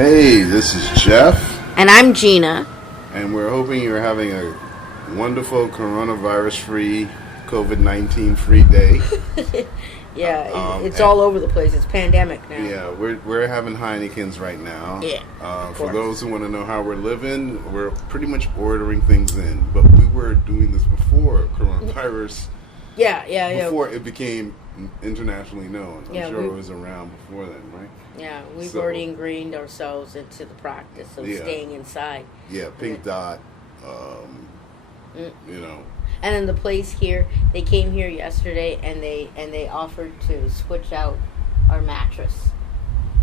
Hey, this is Geoff. And I'm Gena. And we're hoping you're having a wonderful coronavirus-free, COVID-19-free day. It's all over the place. It's pandemic now. Yeah, we're having Heinekens right now. Yeah. For those who want to know how we're living, we're pretty much ordering things in. But we were doing this before coronavirus. Before it became internationally known. I'm sure it was around before then, right? Yeah, we've already ingrained ourselves into the practice of staying inside. Yeah, Pink Dot, you know. And then the place here, they came here yesterday and they offered to switch out our mattress.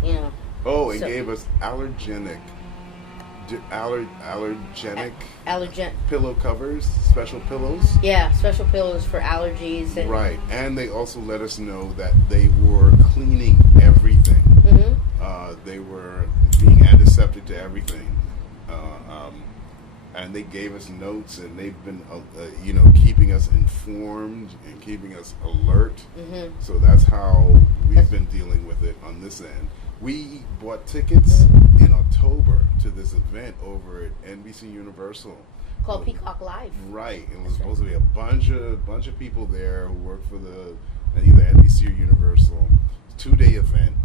You know. Oh, and gave us allergenic pillow covers, special pillows. Yeah, special pillows for allergies. And right, and they also let us know that they were cleaning everything. They were being antiseptic to everything. And they gave us notes, and they've been, keeping us informed and keeping us alert. So that's how we've been dealing with it on this end. We bought tickets in October to this event over at NBC Universal called Peacock Live. Right, it was supposed to be a bunch of people there who work for either NBC or Universal. 2-day event.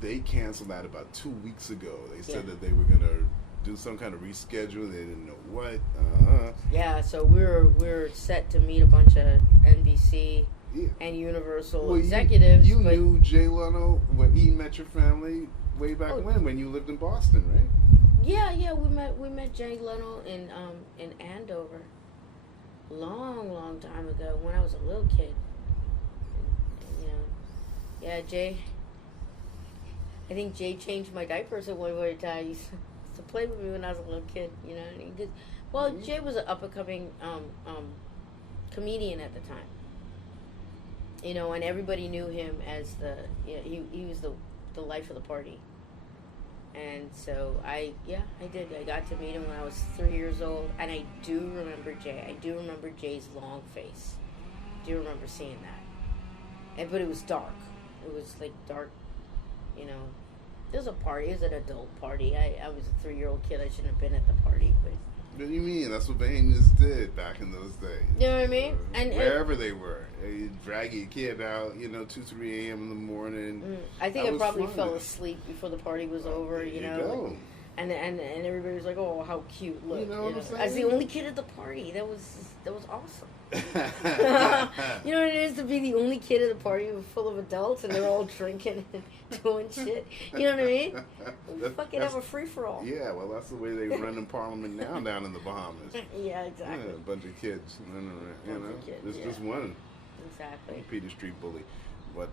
They canceled that about 2 weeks ago. They said that they were going to do some kind of reschedule. They didn't know what. Yeah, so we're set to meet a bunch of NBC and Universal executives. You knew Jay Leno when he met your family way back when you lived in Boston, right? Yeah, we met Jay Leno in Andover, long time ago when I was a little kid. Jay. I think Jay changed my diapers at one time. He used to play with me when I was a little kid. You know, and he did. Well, Jay was an up and coming comedian at the time. You know, and everybody knew him as he was the life of the party. And so I did. I got to meet him when I was 3 years old, and I do remember Jay. I do remember Jay's long face. I do remember seeing that. But it was dark. It was like dark. You know, it was a party. It was an adult party. I was a 3-year-old kid. I shouldn't have been at the party. But what do you mean? That's what Bahamians did back in those days. You know what I mean? Wherever they were. They'd drag your kid out, 2, 3 a.m. in the morning. I think I probably fell asleep before the party was over, you know. And everybody was like, "Oh, how cute! Look, you know what I'm saying? As the only kid at the party, that was awesome." You know what it is to be the only kid at a party full of adults, and they're all drinking and doing shit. You know what I mean? We fucking have a free for all. Yeah, well, that's the way they run in Parliament now down in the Bahamas. Yeah, exactly. Yeah, a bunch of kids. It's just one. Exactly. Peter Street bully, but.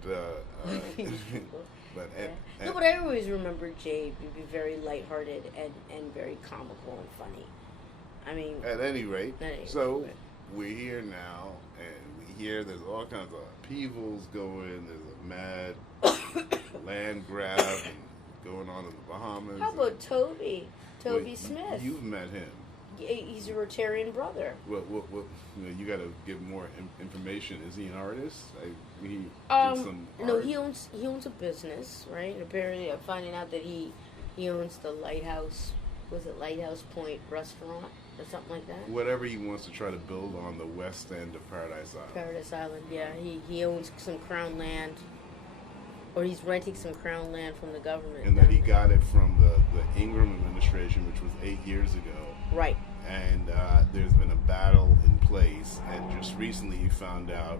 But I always remember Jay to be very lighthearted and very comical and funny. I mean, at any rate, we're here now, and we hear there's all kinds of upheavals going. There's a mad land grab going on in the Bahamas. How about Toby Smith? You've met him. He's a Rotarian brother. Well, you got to give more information. Is he an artist? No, he owns a business, right? And apparently, I'm finding out that he owns the Lighthouse. Was it Lighthouse Point Restaurant or something like that? Whatever he wants to try to build on the west end of Paradise Island. Paradise Island, yeah. He owns some Crown land, or he's renting some Crown land from the government. And that he got it from the Ingram administration, which was 8 years ago. Right. And there's been a battle in place, and just recently you found out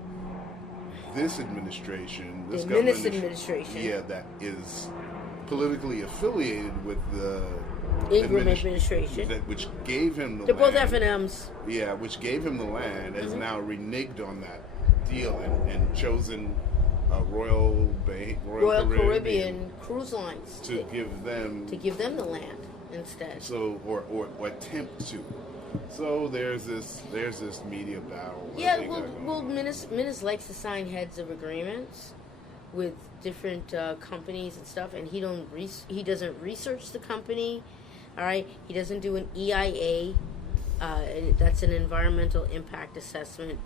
this administration, this government administration, that is politically affiliated with the Ingram administration, which gave him the They're land. Both F&Ms. Yeah, which gave him the land, has now reneged on that deal and chosen Royal Caribbean Cruise Lines to give them the land instead. So or attempt to. So there's this media battle. Yeah, well, Minnis likes to sign heads of agreements with different companies and stuff, and he doesn't research the company. All right, he doesn't do an EIA. That's an environmental impact assessment.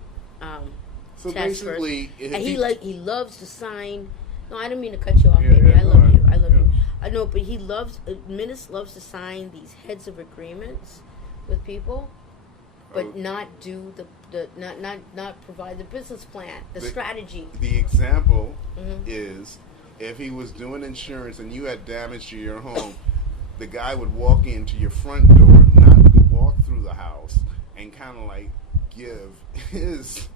So basically, and he loves to sign. No, I didn't mean to cut you off, baby. I love you. I know, but Minnis loves to sign these heads of agreements with people, but not do not provide the business plan, the strategy. The example is if he was doing insurance and you had damage to your home, the guy would walk into your front door, not walk through the house, and kind of like give his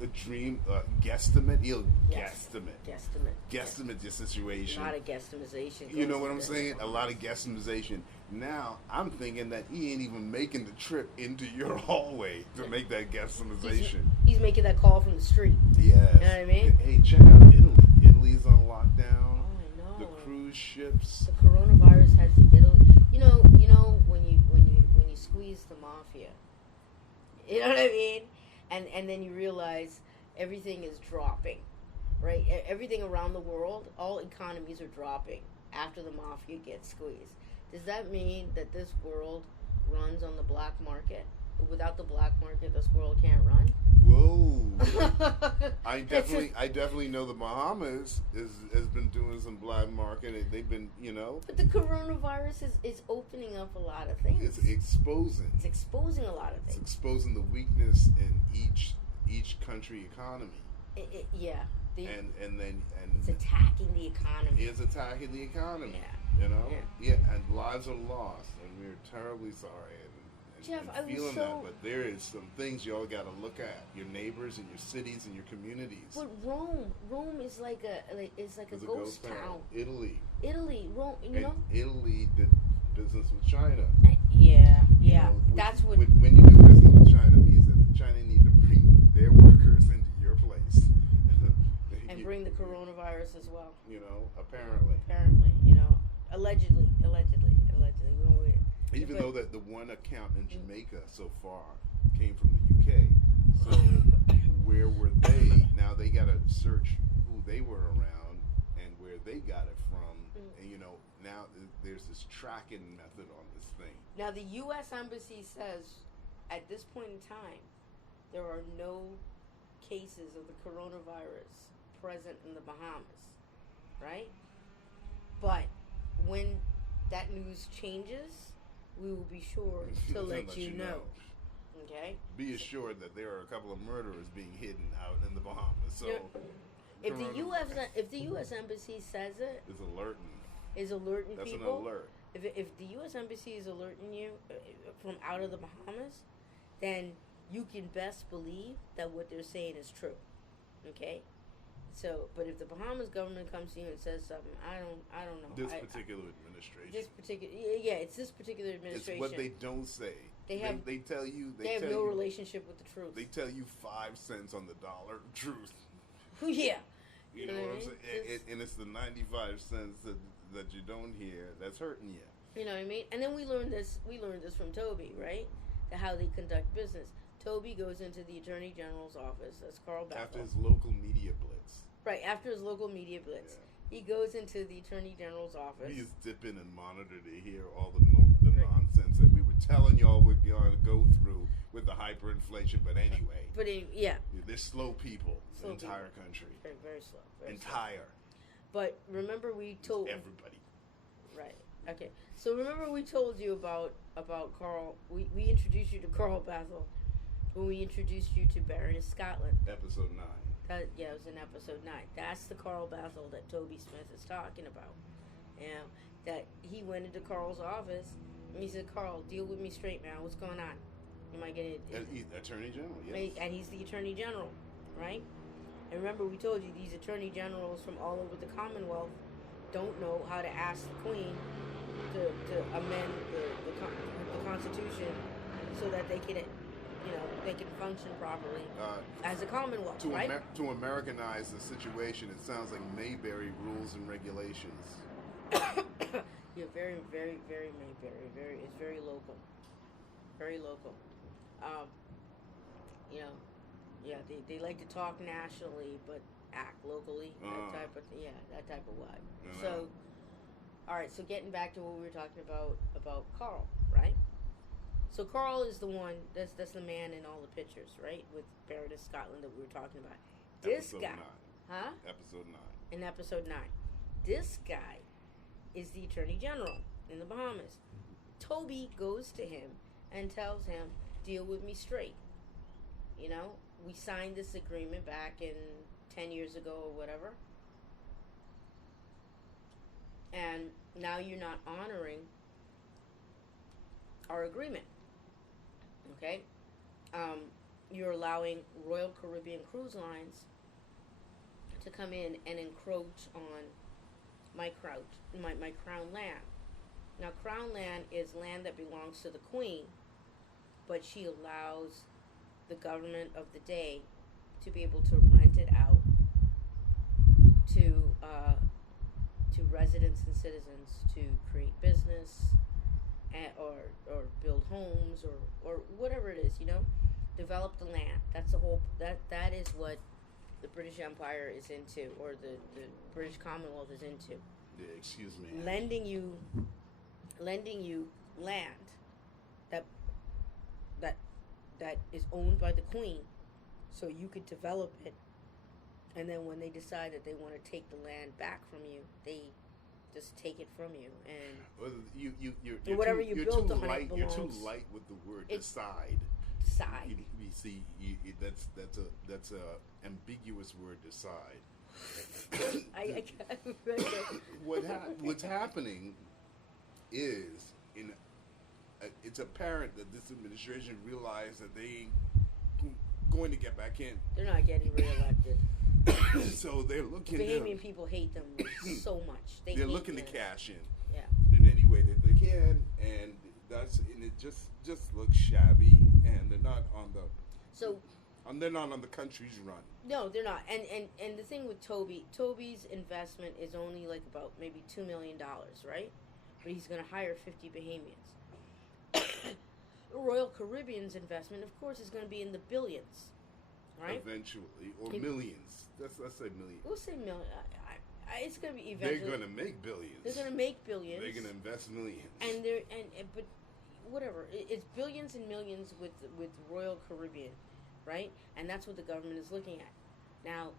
the dream guesstimate. He'll guesstimate your situation. A lot of guesstimization. You know what I'm saying? A lot of guesstimization. Now I'm thinking that he ain't even making the trip into your hallway to make that guesstimization. He's making that call from the street. Yes. You know what I mean? Hey, check out Italy. Italy's on lockdown. Oh, I know. The cruise ships. The coronavirus has Italy. You know when you squeeze the mafia. You know what I mean? And then you realize everything is dropping, right? Everything around the world, all economies are dropping after the mafia gets squeezed. Does that mean that this world runs on the black market? Without the black market, this world can't run? Whoa! I definitely know the Bahamas has been doing some black market. They've been, But the coronavirus is opening up a lot of things. It's exposing. It's exposing a lot of things. It's exposing the weakness in each country economy. Yeah. And it's attacking the economy. It's attacking the economy. Yeah. Yeah, and lives are lost, and we're terribly sorry. Jeff, I feeling that, but there is some things you all got to look at: your neighbors and your cities and your communities. But Rome is like a ghost town. Italy, Rome, and Italy did business with China. Yeah, that's what. When you do business with China, means that China need to bring their workers into your place and bring the coronavirus as well. Apparently, allegedly. Even though that the one account in Jamaica so far came from the UK, so where were they? Now they got to search who they were around and where they got it from, and now there's this tracking method on this thing. Now the U.S. Embassy says at this point in time there are no cases of the coronavirus present in the Bahamas, right? But when that news changes, we will be sure to let you know. Okay? Be assured that there are a couple of murderers being hidden out in the Bahamas. So, if the U.S. Embassy says it, is alerting that's people. An alert. If the U.S. Embassy is alerting you from out of the Bahamas, then you can best believe that what they're saying is true. Okay? So, but if the Bahamas government comes to you and says something, I don't know. This particular administration. It's this particular administration. It's what they don't say. They tell you. They have no relationship with the truth. They tell you 5 cents on the dollar truth. Yeah. You know what I'm saying? And it's the 95 cents that you don't hear that's hurting you. You know what I mean? And then we learned this from Toby, right? How they conduct business. Toby goes into the Attorney General's office. That's Carl Bethel. After his local media blitz. Right, after his local media blitz. Yeah. He goes into the Attorney General's office. He is dipping and monitor to hear all the nonsense that we were telling y'all we're going to go through with the hyperinflation. But anyway. They're slow people. The entire country. Very, very slow. Entire. But remember we told... Everybody. Right. Okay. So remember we told you about Carl... We introduced you to Carl Bethel when we introduced you to Baroness Scotland. Episode 9. It was in episode 9. That's the Carl Bethel that Toby Smith is talking about. That he went into Carl's office and he said, Carl, deal with me straight, man. What's going on? Am I getting Attorney General, yes. And he's the Attorney General, right? And remember, we told you these Attorney Generals from all over the Commonwealth don't know how to ask the Queen to amend the Constitution so that they can, they can function properly as a Commonwealth, right? To Americanize the situation, it sounds like Mayberry rules and regulations. Yeah, very, very, very Mayberry. It's very local. Very local. They like to talk nationally, but act locally. That type of vibe. So, all right. So getting back to what we were talking about Carl, right? So Carl is the one. That's the man in all the pictures, right? With Baroness Scotland that we were talking about. This Episode guy, 9. huh? Episode 9. In episode 9, This guy is the Attorney General in the Bahamas. Toby goes to him and tells him, deal with me straight. You know, we signed this agreement back in 10 years ago or whatever. And now you're not honoring our agreement. Okay? You're allowing Royal Caribbean Cruise Lines to come in and encroach on my crown land. Now, crown land is land that belongs to the Queen, but she allows the government of the day to be able to rent it out to residents and citizens to create business or build homes or whatever it is, you know, develop the land. That's the whole that is what the British Empire is into, or the British Commonwealth is into. Yeah, excuse me. Lending you land that is owned by the Queen, so you could develop it, and then when they decide that they want to take the land back from you, they just take it from you, and you're whatever too, you you're built too on light. it belongs. You're too light with the word decide. Decide. You see, that's a ambiguous word. Decide. I What's happening is it's apparent that this administration realized that they ain't going to get back in. They're not getting reelected. So they're looking. Bahamian people hate them so much. They're looking to cash in. Yeah. In any way that they can, and it just looks shabby, and they're not on the. So. They're not on the country's run. No, they're not. And the thing with Toby's investment is only like about maybe $2 million, right? But he's going to hire 50 Bahamians. Royal Caribbean's investment, of course, is going to be in the billions, right? Eventually, or millions. Let's say millions. We'll say million. It's going to be eventually. They're going to make billions. They're going to make billions. They're going to invest millions. But whatever, it's billions and millions with Royal Caribbean. Right? And that's what the government is looking at. Now,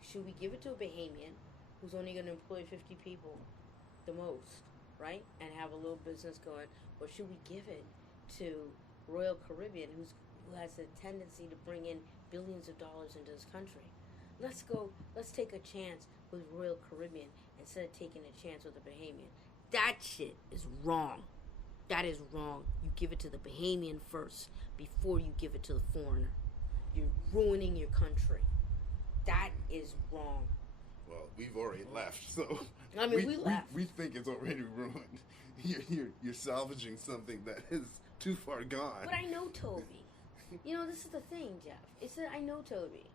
should we give it to a Bahamian who's only going to employ 50 people the most, right? And have a little business going? Or should we give it to Royal Caribbean who has a tendency to bring in billions of dollars into this country? Let's take a chance with Royal Caribbean instead of taking a chance with a Bahamian. That shit is wrong. That is wrong. You give it to the Bahamian first before you give it to the foreigner. You're ruining your country. That is wrong. Well, we've already left, so I mean, we left. We think it's already ruined. You're salvaging something that is too far gone. But I know Toby. You know, this is the thing, Jeff. It's that I know Toby.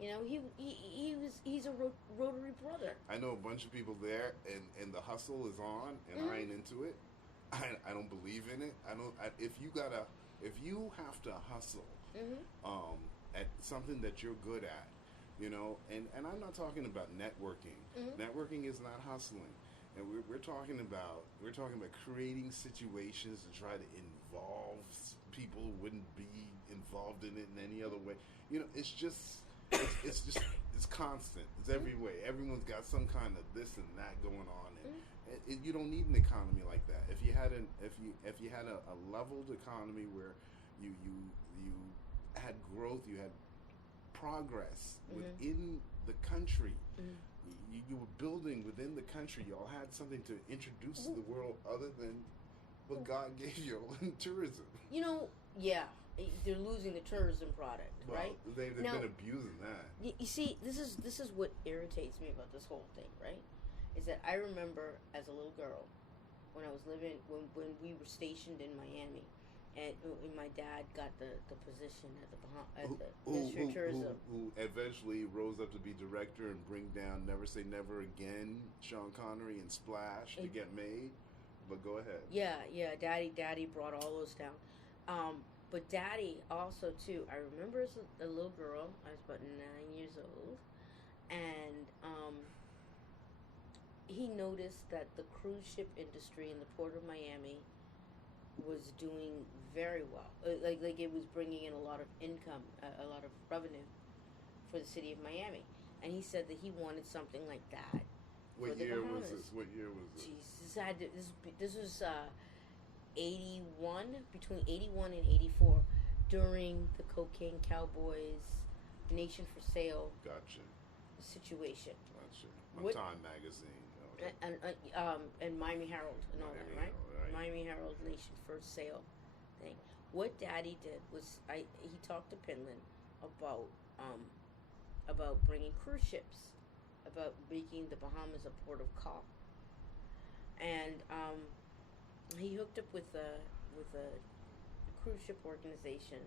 You know, he's a Rotary brother. I know a bunch of people there, and the hustle is on, and I ain't into it. I don't believe in it. If you have to hustle. At something that you're good at, you know, and I'm not talking about networking. Networking is not hustling, and we're talking about creating situations to try to involve people who wouldn't be involved in it in any other way. You know, it's constant. It's every way. Everyone's got some kind of this and that going on, and you don't need an economy like that. If you had a leveled economy where you had growth, you had progress within the country. You were building within the country. You all had something to introduce to the world other than what God gave you in tourism. You know, yeah, they're losing the tourism product, right? They've been abusing that. You see, this is what irritates me about this whole thing, right? Is that I remember as a little girl when I was living when we were stationed in Miami. And my dad got the position at the Ministry of Tourism. Who eventually rose up to be director and bring down Never Say Never Again, Sean Connery and Splash to get made. But go ahead. Yeah. Daddy brought all those down. But Daddy also, too, I remember as a little girl, I was about 9 years old, and he noticed that the cruise ship industry in the Port of Miami was doing very well. Like it was bringing in a lot of income, a lot of revenue for the city of Miami. And he said that he wanted something like that for What the year Bahamas. was this? What year was it? Jeez, this was 81, between 81 and 84, during the Cocaine Cowboys Nation for Sale Gotcha. situation. Gotcha. On What- Time Magazine. Okay. And Miami Herald and all that, right? Right. Miami Herald Nation for Sale thing. What Daddy did was he talked to Pinland about bringing cruise ships, about making the Bahamas a port of call, and he hooked up with a cruise ship organization.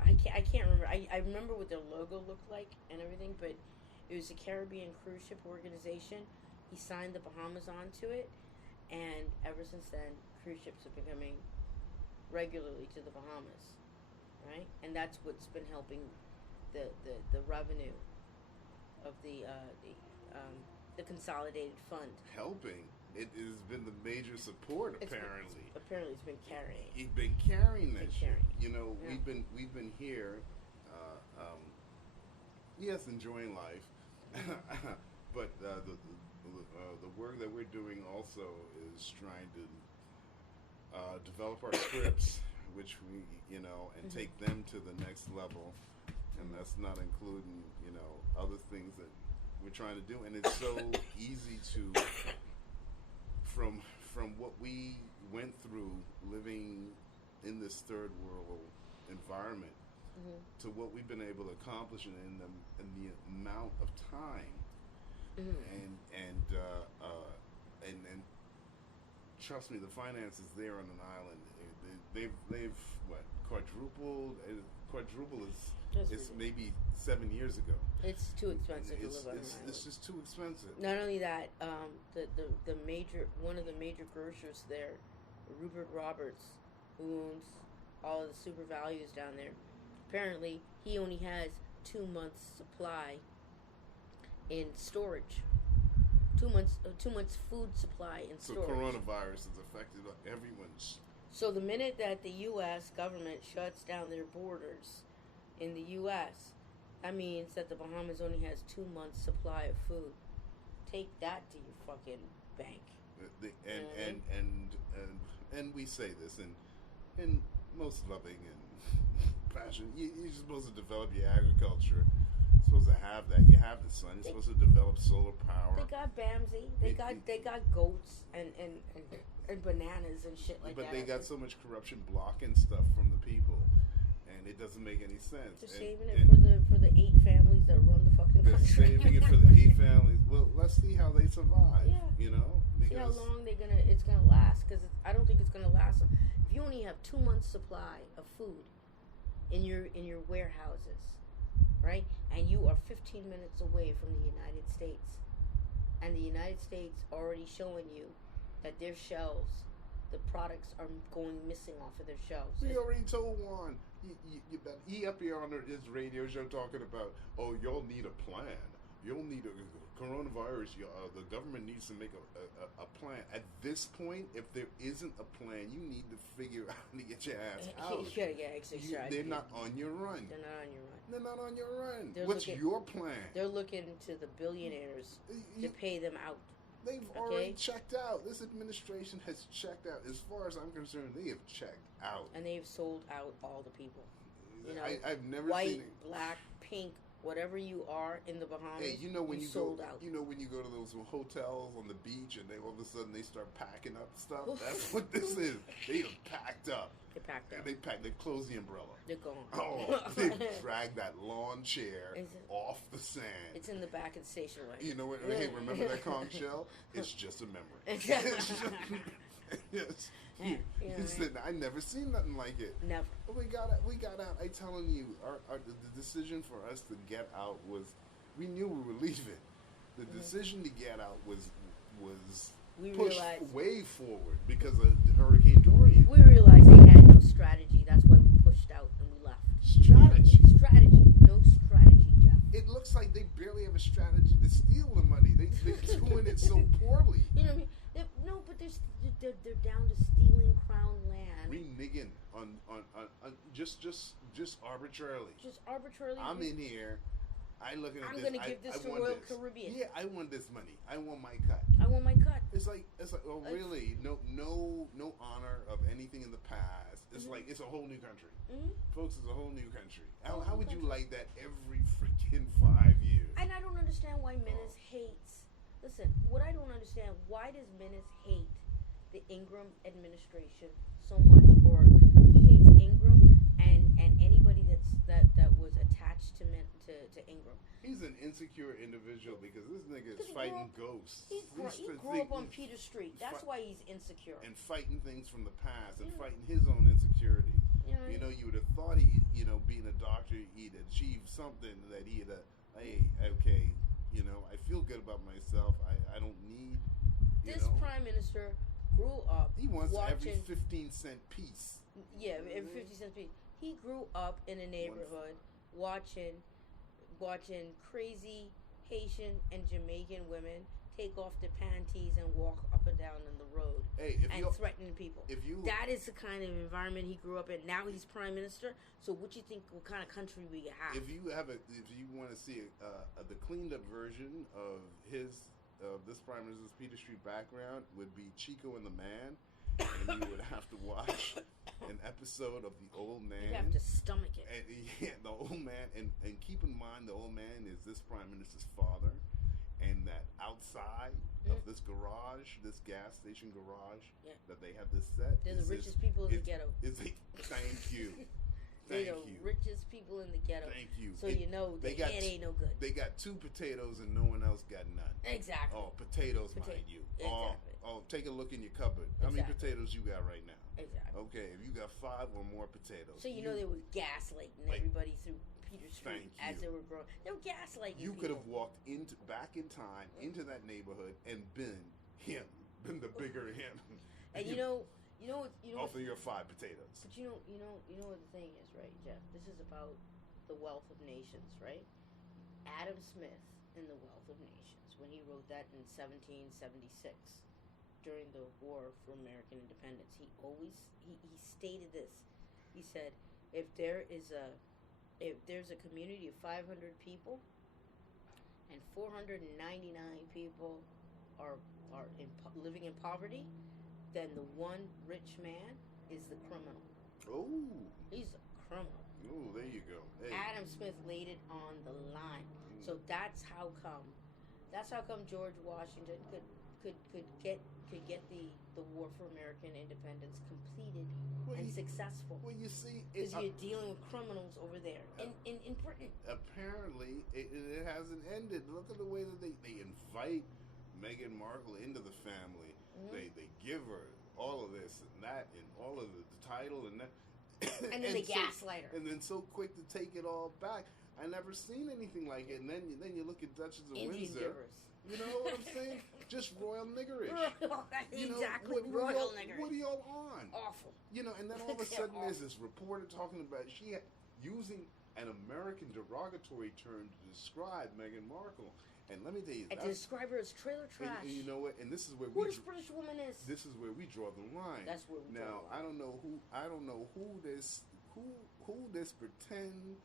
I can't remember. I remember what their logo looked like and everything, but it was a Caribbean cruise ship organization. He signed the Bahamas onto it, and ever since then, cruise ships are becoming regularly to the Bahamas, right? And that's what's been helping the revenue of the consolidated fund. Helping. It has been the major support, apparently. Apparently, it's been carrying. He's been carrying this shit. You know, Yeah. we've been here, yes, enjoying life, but the work that we're doing also is trying to develop our scripts, which we, and take them to the next level, and that's not including, other things that we're trying to do, and it's so easy to, from what we went through living in this third world environment, to what we've been able to accomplish in the amount of time, and trust me, the finances there on an island, they've quadrupled. Quadruple is maybe 7 years ago. It's too expensive to live on an island. It's just too expensive. Not only that, one of the major grocers there, Rupert Roberts, who owns all of the Super Values down there, apparently he only has 2 months supply in storage. 2 months food supply in storage. So coronavirus has affected everyone's. So the minute that the U.S. government shuts down their borders in the U.S., that means that the Bahamas only has 2 months supply of food. Take that to your fucking bank. And we say this in most loving and passion. You're supposed to develop your agriculture. You're supposed to have that. You have the sun. You're supposed to develop solar power. They got Bamsey. They got goats and bananas and shit like that. But they got so much corruption blocking stuff from the people, and it doesn't make any sense. They're saving it for the 8 families that run the fucking country. They're saving it for the 8 families. Well, let's see how they survive. Yeah. Because see how long it's gonna last. Because I don't think it's gonna last. If you only have 2 months supply of food in your warehouses, right, and you are 15 minutes away from the United States, and the United States already showing you that their shelves, the products are going missing off of their shelves. We already told Juan. He up here on his radio show talking about, y'all need a plan. You'll need a coronavirus. The government needs to make a plan. At this point, if there isn't a plan, you need to figure out how to get your ass out. They're not on your run. They're not on your run. What's your plan? They're looking to the billionaires to pay them out. They've already checked out. This administration has checked out. As far as I'm concerned, they have checked out. And they've sold out all the people. I've never white, seen it. black, pink, whatever you are in the Bahamas. Hey, when you sold go, out. When you go to those hotels on the beach and they all of a sudden they start packing up stuff. That's what this is. They have packed up. They packed up. They closed the umbrella. They're gone. They dragged that lawn chair off the sand. It's in the back of the station wagon. You know what? Hey, remember that conch shell? It's just a memory. Yes. I never seen nothing like it. Never. We got out. I telling you, the decision for us to get out was, we knew we were leaving. The decision to get out was pushed way forward because of Hurricane Dorian. We realized they had no strategy. That's why we pushed out and we left. Strategy. No strategy, Jeff. It looks like they barely have a strategy to steal the money. They're doing it so poorly. You know what I mean? No, but they're down to stealing crown land. Reneging on just arbitrarily. Just arbitrarily. I'm in here. I looking at I'm this. going to give this to Royal Caribbean. Yeah, I want this money. I want my cut. I want my cut. It's like, oh, really? No honor of anything in the past. It's like it's a whole new country, folks. It's a whole new country. How would you like that every freaking 5 years? And I don't understand why Menace hates. Listen, what I don't understand, why does Menace hate the Ingram administration so much, or he hates Ingram and anybody that was attached to Ingram. He's an insecure individual because this nigga is fighting ghosts. He grew up on Peter Street. That's why he's insecure. And fighting things from the past and fighting his own insecurities. You know, you would have thought he, being a doctor, he'd achieve something that he'd, hey, okay, I feel good about myself. I don't need. This prime minister grew up. He wants watching, every 15-cent piece. Yeah, every 50-cent piece. He grew up in a neighborhood watching crazy Haitian and Jamaican women take off their panties and walk up and down on the road and threaten people. That is the kind of environment he grew up in. Now he's prime minister. So what you think? What kind of country we have? If you want to see the cleaned up version of this prime minister's Peter Street background, would be Chico and the Man, and you would have to watch an episode of The Old Man. You have to stomach it. And, The Old Man, and keep in mind the old man is this prime minister's father, and that outside of this garage, this gas station garage, that they have this set. They're the richest people in the ghetto. Thank you. They're the richest people in the ghetto. Thank you. So the head ain't no good. They got 2 potatoes and no one else got none. Exactly. Oh, potatoes, mind you. Exactly. Oh, take a look in your cupboard. How many potatoes you got right now? Exactly. Okay, if you got 5 or more potatoes. So they were gaslighting everybody through Peter Street as they were growing. They were gaslighting You could have walked back in time into that neighborhood and been the bigger him. And Offer your 5 potatoes. But you know what the thing is, right, Jeff? This is about the wealth of nations, right? Adam Smith in The Wealth of Nations, when he wrote that in 1776, during the War for American Independence, he stated this. He said, if there's a community of 500 people, and 499 people are living in poverty, then the one rich man is the criminal. Oh. He's a criminal. Oh, there you go. Hey. Adam Smith laid it on the line. So that's how come George Washington could get the war for American independence completed and successful. Well, you see, because you're dealing with criminals over there in Britain. Apparently, it hasn't ended. Look at the way that they invite Meghan Markle into the family. They give her all of this and that and all of the title and that. And then they gaslight her. And then so quick to take it all back. I never seen anything like it. And then you look at Duchess of Indian Windsor. givers. You know what I'm saying? Just royal niggerish. Exactly, royal niggerish. What are y'all on? Awful. And then all of a sudden there's this reporter talking about using an American derogatory term to describe Meghan Markle. And let me tell you, and to describe her as trailer trash. And you know what? And this is where this British woman is. This is where we draw the line. That's where we draw the line. I don't know who this pretend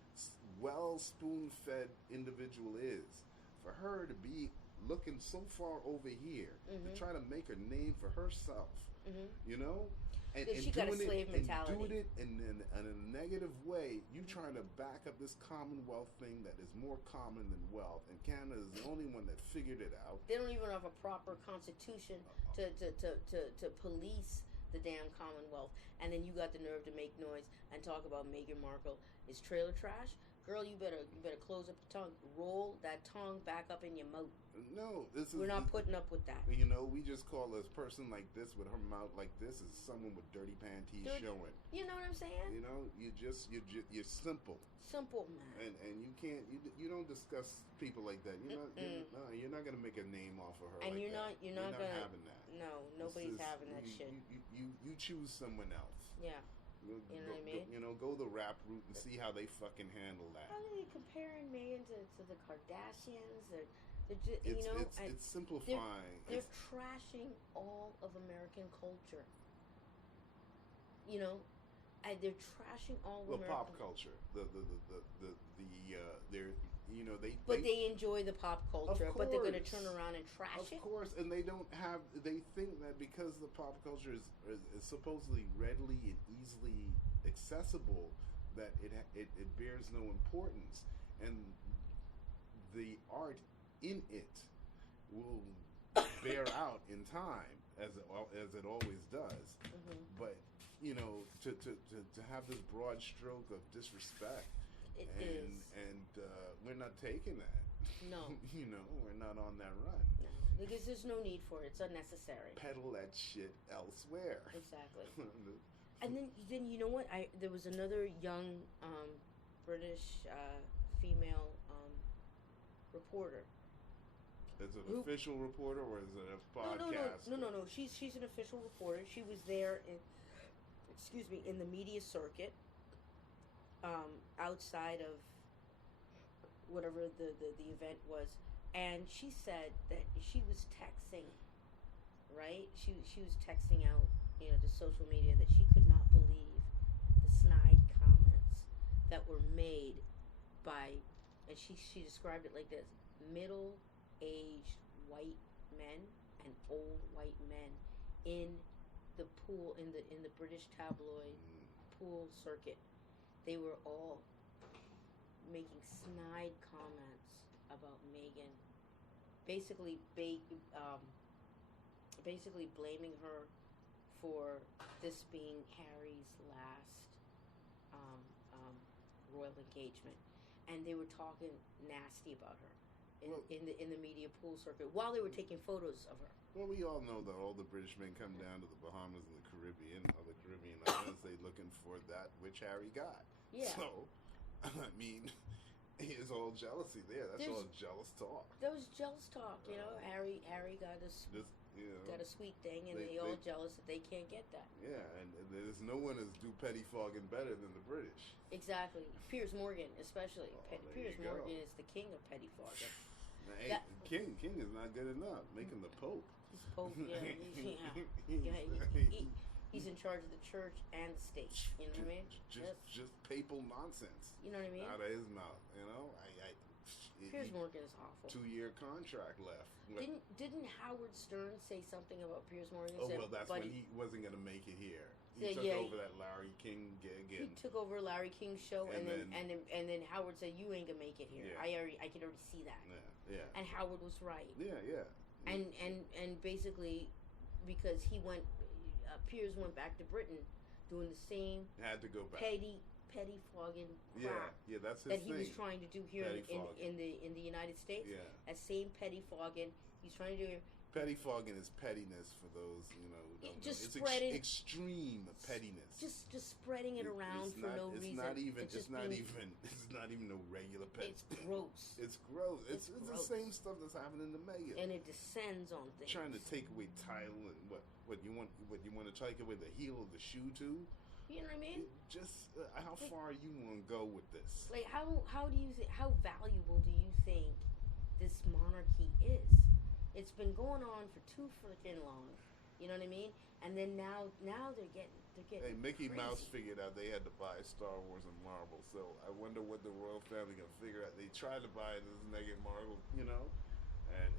well spoon-fed individual is, for her to be looking so far over here to try to make a name for herself. And she got a slave mentality. And doing it in a negative way. You trying to back up this Commonwealth thing that is more common than wealth, and Canada is the only one that figured it out. They don't even have a proper constitution to police the damn Commonwealth, and then you got the nerve to make noise and talk about Meghan Markle is trailer trash. Girl, you better close up your tongue. Roll that tongue back up in your mouth. No, we're not putting up with that. We just call a person like this with her mouth like this is someone with dirty panties showing. You know what I'm saying? You're simple. Simple, man. And you can't. You don't discuss people like that. You're not gonna make a name off of her. And like you're that. not gonna having that. No, nobody's having that shit. You choose someone else. Yeah. You know what I mean? Go the rap route and see how they fucking handle that. How are they comparing Megan to the Kardashians? They're just, it's simplifying. They're trashing all of American culture. And they're trashing all of American pop culture. They're they enjoy the pop culture, but they're going to turn around and trash it. Of course, and they think that because the pop culture is supposedly readily and easily accessible, that it bears no importance, and the art in it will bear out in time, as it always does. Mm-hmm. But to have this broad stroke of disrespect, and we're not taking that. No. We're not on that run. No, because there's no need for it. It's unnecessary. Peddle that shit elsewhere. Exactly. And then you know what? There was another young British female reporter. Is it an official reporter or is it a podcast? No. She's an official reporter. She was there in the media circuit, outside of whatever the event was, and she said that she was texting, right? She was texting out, to social media, that she could not believe the snide comments that were made by, and she described it like this: middle-aged white men and old white men in the pool, in the British tabloid pool circuit. They were all making snide comments about Meghan, basically blaming her for this being Harry's last royal engagement, and they were talking nasty about her in the media pool circuit while they were taking photos of her. Well, we all know that all the British men come down to the Bahamas and the Caribbean, other Caribbean islands, they looking for that which Harry got. Yeah. So, I mean, it's all jealousy there. That's all jealous talk. There was jealous talk, Harry got a sweet thing, and they all jealous that they can't get that. Yeah, and there's no one that's do pettifogging better than the British. Exactly. Piers Morgan, especially. Piers Morgan is the king of pettifogging. Hey, King is not good enough. Make him the Pope. He's Pope, he's in charge of the church and the state. You know what I mean? Just papal nonsense. You know what I mean? Out of his mouth. Piers Morgan is awful. 2-year contract left. Didn't Howard Stern say something about Piers Morgan? Oh, well, that's when he wasn't going to make it here. He took over that Larry King gig. He took over Larry King's show, and then Howard said, "You ain't gonna make it here." Yeah. I could already see that. Yeah. And Howard was right. Yeah. And basically, because Piers went back to Britain, doing the same. Had to go back. Petty flogging crap. Yeah, that's his that thing. He was trying to do here in the United States. Yeah. That same petty flogging he's trying to do here. Pettifogging is pettiness for those who don't just know. It's extreme pettiness. Just spreading it around for no reason. It's not even no regular pettiness. It's gross. It's gross. It's the same stuff that's happening to Meghan. And it descends on things. Trying to take away title and what you want to take away the heel of the shoe too. You know what I mean? Just how far you want to go with this? Like how do you how valuable do you think this monarchy is? It's been going on for too freaking long. You know what I mean? And then now they're getting. Hey, Mickey crazy. Mouse figured out they had to buy Star Wars and Marvel. So I wonder what the royal family gonna figure out. They tried to buy this Meghan Markle, and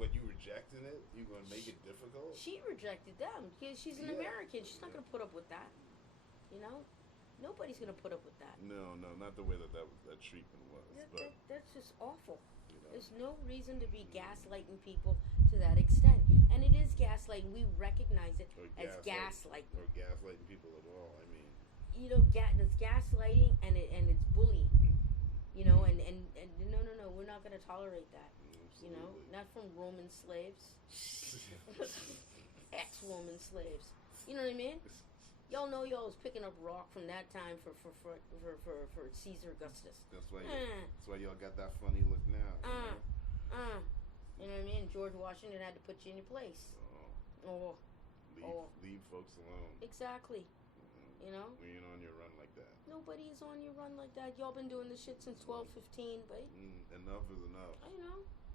what you rejecting it? You gonna make it difficult? She rejected them because she's an American. She's not gonna put up with that. Nobody's gonna put up with that. No, not the way that treatment was. That's just awful. There's no reason to be gaslighting people to that extent. And it is gaslighting. We recognize it as gaslighting. Or gaslighting people at all, I mean. It's gaslighting and it's bullying. And no, we're not going to tolerate that. Absolutely. Not from Roman slaves. Ex-Roman slaves. You know what I mean? Y'all know y'all was picking up rock from that time for Caesar Augustus. That's why y'all got that funny look now. You know what I mean? George Washington had to put you in your place. Leave folks alone. Exactly. We ain't on your run like that. Nobody is on your run like that. Y'all been doing this shit since 12:15, babe. Enough is enough.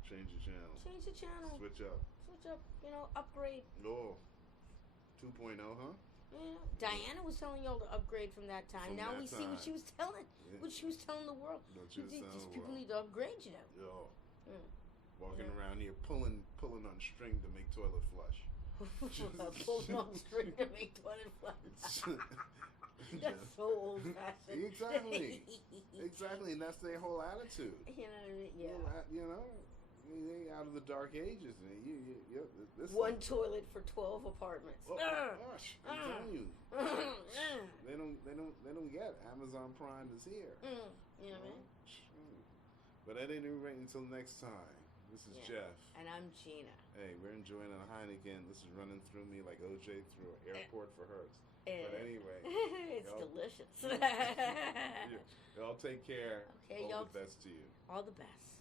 Change the channel. Change the channel. Switch up. Upgrade. Oh, 2.0, huh? Yeah. Diana was telling y'all to upgrade from that time. Now we see what she was telling. Yeah. What she was telling the world. Just people need to upgrade, you know. Yo. Walking around here pulling on string to make toilet flush. Pulling on string to make toilet flush. That's so old fashioned. Exactly, and that's their whole attitude. You know what I mean? Yeah. You know, they out of the dark ages. This one toilet for 12 apartments. Oh gosh, I'm telling you, they don't get it. Amazon Prime is here. You know what I mean? But at any rate, until next time. This is Jeff. And I'm Gina. Hey, we're enjoying a Heineken. This is running through me like OJ through an airport for hers. But anyway. It's delicious. Y'all take care. Okay, all the best to you. All the best.